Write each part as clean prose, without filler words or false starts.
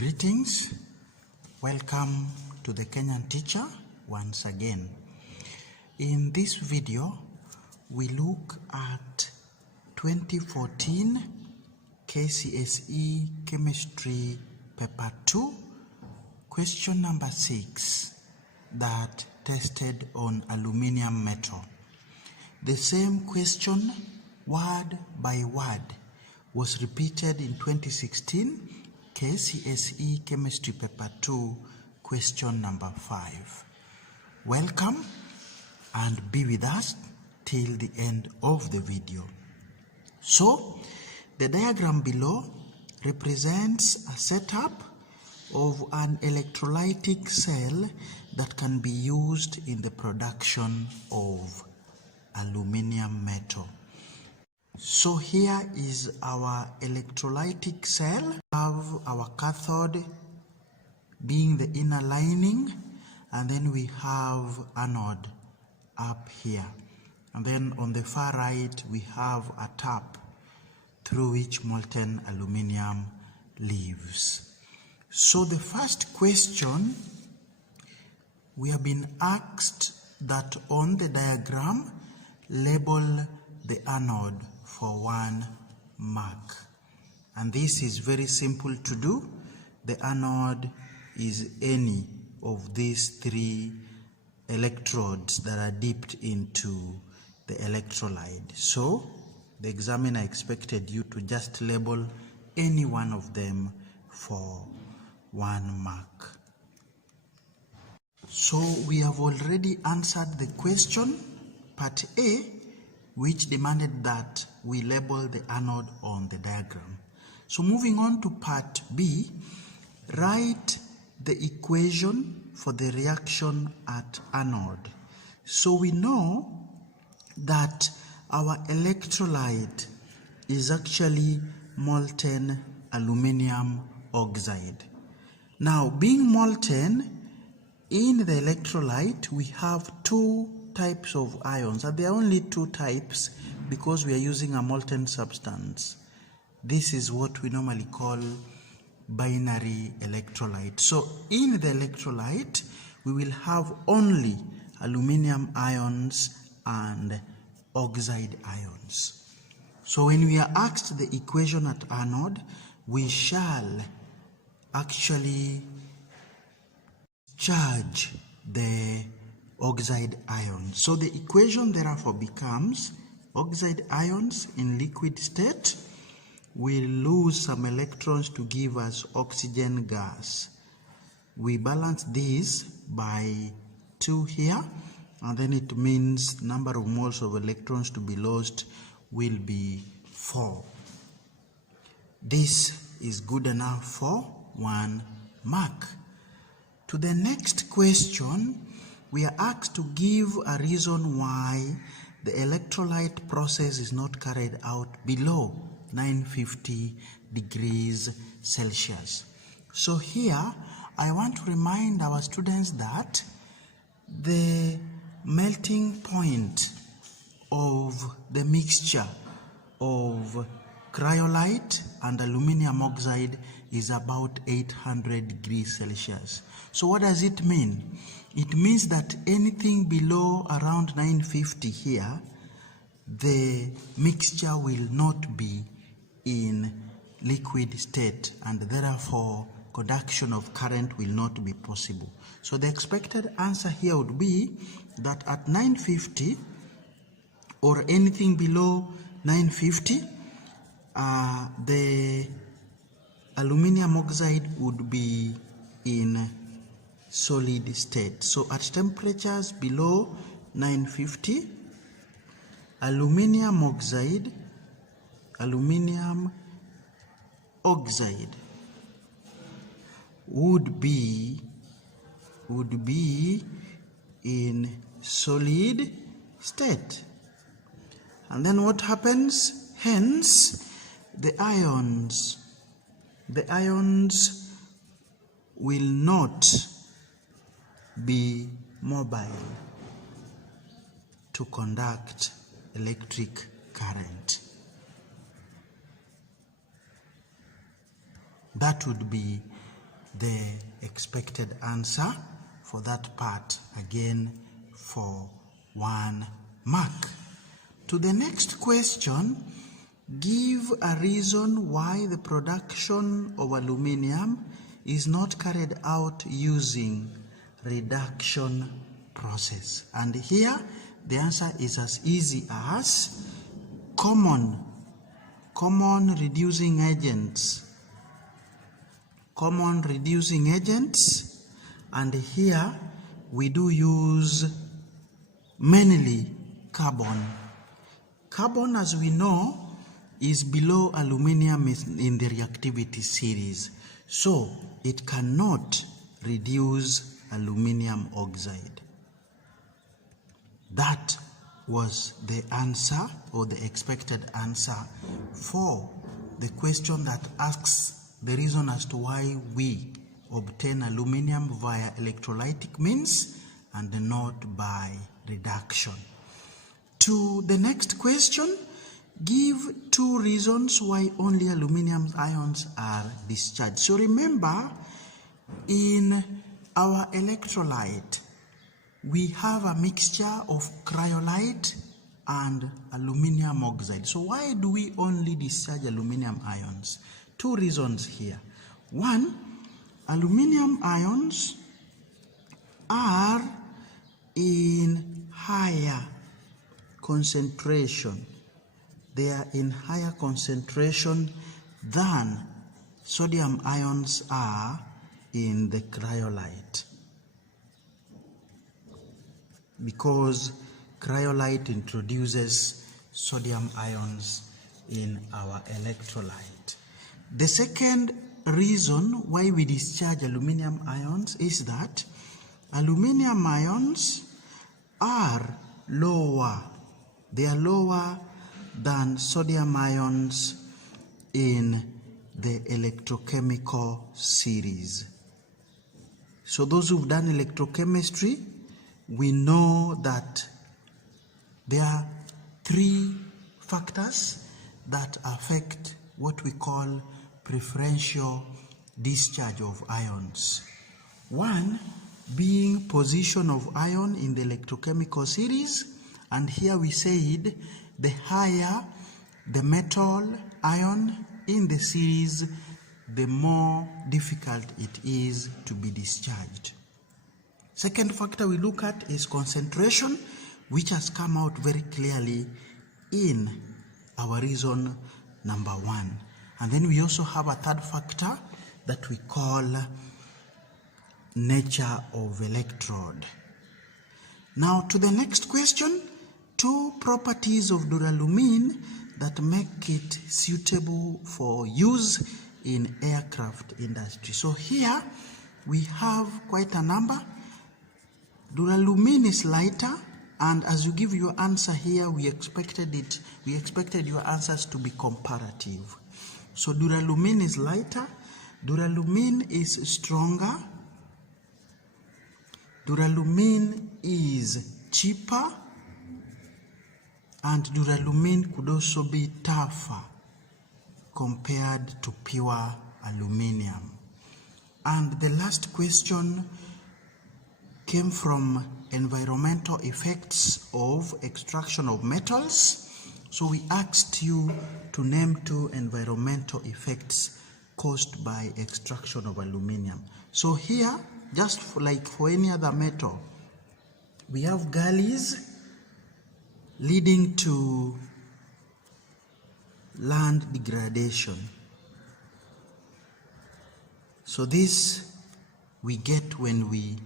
Greetings, welcome to the Kenyan Teacher once again. In this video, we look at 2014 KCSE Chemistry Paper 2, question number 6, that tested on aluminium metal. The same question, word by word, was repeated in 2016 KCSE Chemistry Paper 2, question number 5. Welcome and be with us till the end of the video. So, the diagram below represents a setup of an electrolytic cell that can be used in the production of aluminium metal. So here is our electrolytic cell. We have our cathode being the inner lining, and then we have anode up here. And then on the far right, we have a tap through which molten aluminium leaves. So the first question, we have been asked that on the diagram, label the anode for 1 mark. And this is very simple to do. The anode is any of these 3 electrodes that are dipped into the electrolyte. So the examiner expected you to just label any one of them for 1 mark. So we have already answered the question, part A, which demanded that we label the anode on the diagram. So moving on to part B, write the equation for the reaction at anode. So we know that our electrolyte is actually molten aluminium oxide. Now, being molten, in the electrolyte we have 2 types of ions, and there are only 2 types because we are using a molten substance. This is what we normally call binary electrolyte. So in the electrolyte we will have only aluminium ions and oxide ions. So when we are asked the equation at anode, we shall actually charge the oxide ions. So the equation therefore becomes oxide ions in liquid state will lose some electrons to give us oxygen gas. We balance this by 2 here, and then it means number of moles of electrons to be lost will be 4. This is good enough for 1 mark. To the next question, we are asked to give a reason why the electrolyte process is not carried out below 950 degrees Celsius. So here, I want to remind our students that the melting point of the mixture of cryolite and aluminium oxide is about 800 degrees Celsius. So what does it mean? It means that anything below around 950 here, the mixture will not be in liquid state, and therefore conduction of current will not be possible. So the expected answer here would be that at 950 or anything below 950, the aluminium oxide would be in solid state. So at temperatures below 950, aluminium oxide would be in solid state. And then what happens? Hence, the ions will not be mobile to conduct electric current. That would be the expected answer for that part, again for 1 mark. To the next question, give a reason why the production of aluminium is not carried out using reduction process. And here the answer is as easy as common reducing agents. Common reducing agents, and here we do use mainly carbon. Carbon, as we know, is below aluminium in the reactivity series, so it cannot reduce aluminium oxide. That was the answer, or the expected answer, for the question that asks the reason as to why we obtain aluminium via electrolytic means and not by reduction. To the next question, give 2 reasons why only aluminium ions are discharged. So remember, in our electrolyte, we have a mixture of cryolite and aluminium oxide. So why do we only discharge aluminium ions? 2 reasons here. 1, aluminium ions are in higher concentration. They are in higher concentration than sodium ions are in the cryolite, because cryolite introduces sodium ions in our electrolyte. The second reason why we discharge aluminium ions is that aluminium ions are lower. They are lower than sodium ions in the electrochemical series. So those who've done electrochemistry, we know that there are 3 factors that affect what we call preferential discharge of ions. 1 being position of ion in the electrochemical series, and here we said the higher the metal ion in the series, the more difficult it is to be discharged. Second factor we look at is concentration, which has come out very clearly in our reason number 1. And then we also have a third factor that we call nature of electrode. Now to the next question, 2 properties of duralumin that make it suitable for use in aircraft industry. So here we have quite a number. Duralumin is lighter, and as you give your answer here, we expected your answers to be comparative. So duralumin is lighter, duralumin is stronger, duralumin is cheaper, and duralumin could also be tougher compared to pure aluminium. And the last question came from environmental effects of extraction of metals. So we asked you to name 2 environmental effects caused by extraction of aluminium. So here, just like for any other metal, we have gullies leading to land degradation. So this we get when we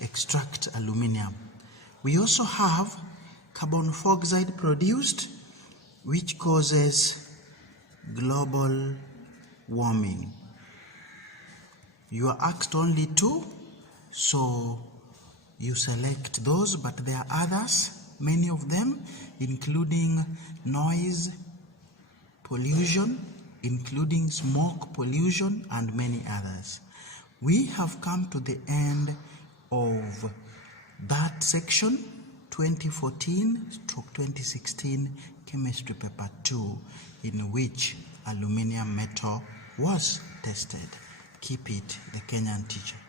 extract aluminium. We also have carbon dioxide produced, which causes global warming. You are asked only 2, so you select those, but there are others, many of them, including noise pollution, including smoke pollution, and many others. We have come to the end of that section, 2014-2016 chemistry paper 2, in which aluminium metal was tested. Keep it, the Kenyan teacher.